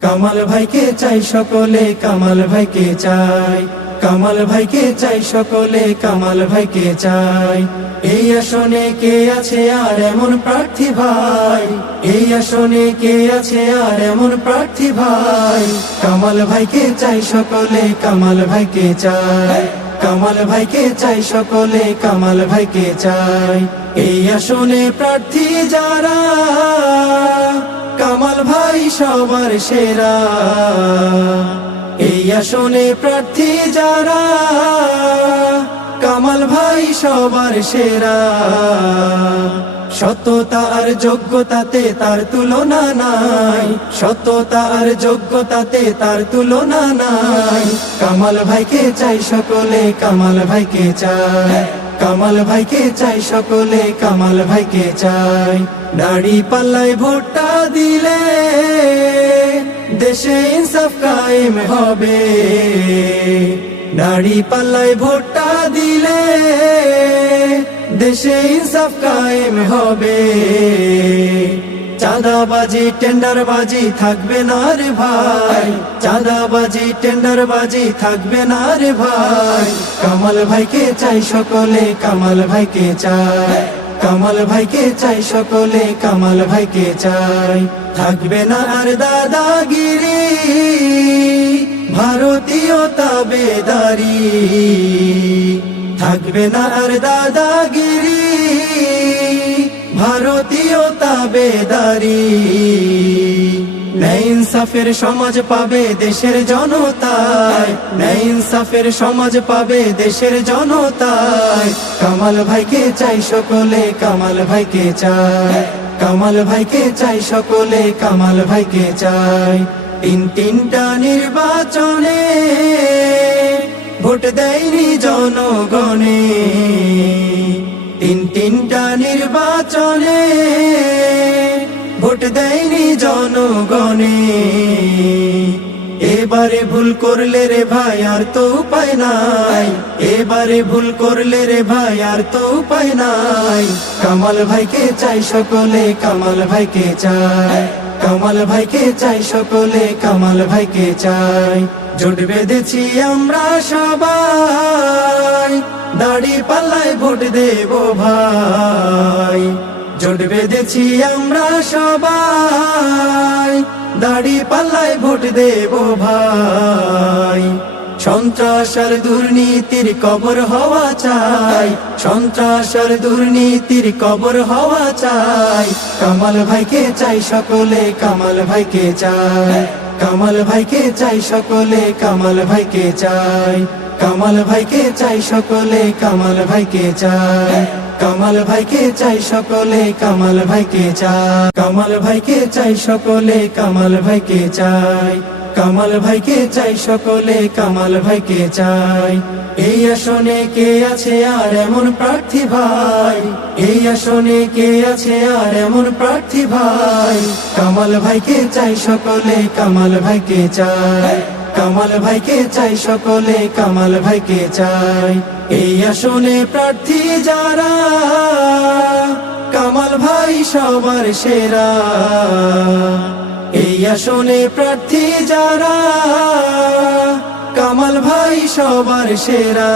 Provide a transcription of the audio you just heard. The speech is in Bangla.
কামাল ভাইকে চাই সকলে, কামাল ভাইকে চাই, কামাল ভাইকে চাই সকলে, কামাল ভাইকে চাই। এই আসনে কে আছে আর এমন প্রার্থী ভাই, এই আসনে কে আছে আর এমন প্রার্থী ভাই। কামাল ভাইকে চাই সকলে, কামাল ভাইকে চাই, কামাল ভাইকে চাই সকলে, কামাল ভাইকে চাই। এই আসনে প্রার্থী যারা, কামাল ভাই সবার সেরা। এই আসনে প্রার্থী যারা, কামাল ভাই সবার সেরা। সততা আর যোগ্যতাতে তার তুলনা নাই, সততা আর যোগ্যতাতে তার তুলনা নাই। কামাল ভাইকে চাই সকলে, কামাল ভাইকে চাই, কামাল ভাইকে চাই সকলে, কামাল ভাইকে চাই। দাড়ি পাল্লায় ভোটটা দিলে দেশে ইনসাফ কায়েম হবে, দাড়ি পাল্লায় ভোটটা দিলে দেশে ইনসাফ কায়েম হবে। চাঁদাবাজি টেন্ডারবাজি থাকবে না রে ভাই, চাঁদাবাজি টেন্ডারবাজি থাকবে না রে ভাই। কামাল ভাইকে চাই সকলে, কামাল ভাইকে চাই, কামাল ভাইকে চাই সকলে, কামাল ভাইকে চাই। থাকবে না আর দাদাগিরি, ভারতীয় তাবেদারি। থাকবে না আর দাদাগিরি, ভারতীয় তাবেদারি। ন্যায় ইনসাফের সমাজ পাবে দেশের জনতায়, ন্যায় ইনসাফের সমাজ পাবে দেশের জনতায়। কামাল ভাইকে চাই সকলে, কামাল ভাইকে চাই, কামাল ভাইকে চাই সকলে, কামাল ভাইকে চাই। তিনটা নির্বাচনে ভোট দেয়নি জনগণে, তিনটা নির্বাচনে ভোট দেয়নি জনগণে। এবারে ভুল করলে রে ভাই আর তো উপায় নাই, এবারে ভুল করলে রে ভাই আর তো উপায় নাই। কামাল ভাইকে চাই সকলে, কামাল ভাইকে চাই, কামাল ভাইকে চাই সকলে, কামাল ভাইকে চাই। জোট বেঁধেছি আমরা সবাই, দাড়ি পাল্লায় ভোট দেব ভাই। জোট বেঁধেছি আমরা সবাই, দাড়ি পাল্লায় ভোট দেব ভাই। সন্ত্রাস আর দুর্নীতির কবর হওয়া চাই, সন্ত্রাস আর দুর্নীতির কবর হওয়া চাই। কামাল ভাইকে চাই সকলে, কামাল ভাইকে চাই, কামাল ভাইকে চাই সকলে, কামাল ভাইকে চাই। কামাল ভাইকে চাই সকলে, কামাল ভাইকে চাই, কামাল ভাইকে চাই সকলে, কামাল ভাইকে চাই। কামাল ভাইকে চাই সকলে, কামাল ভাইকে চাই, কামাল ভাইকে চাই সকলে, কামাল ভাইকে চাই। এই আসনে কে আছে আর এমন প্রার্থী ভাই, এই আসনে কে আছে আর এমন প্রার্থী ভাই। কামাল ভাইকে চাই সকলে, কামাল ভাইকে চাই, কামাল ভাইকে চাই সকলে, কামাল ভাইকে চাই। এই আসনে প্রার্থী যারা, কামাল ভাই সবার সেরা। এই আসনে প্রার্থী যারা, কামাল ভাই সবার সেরা।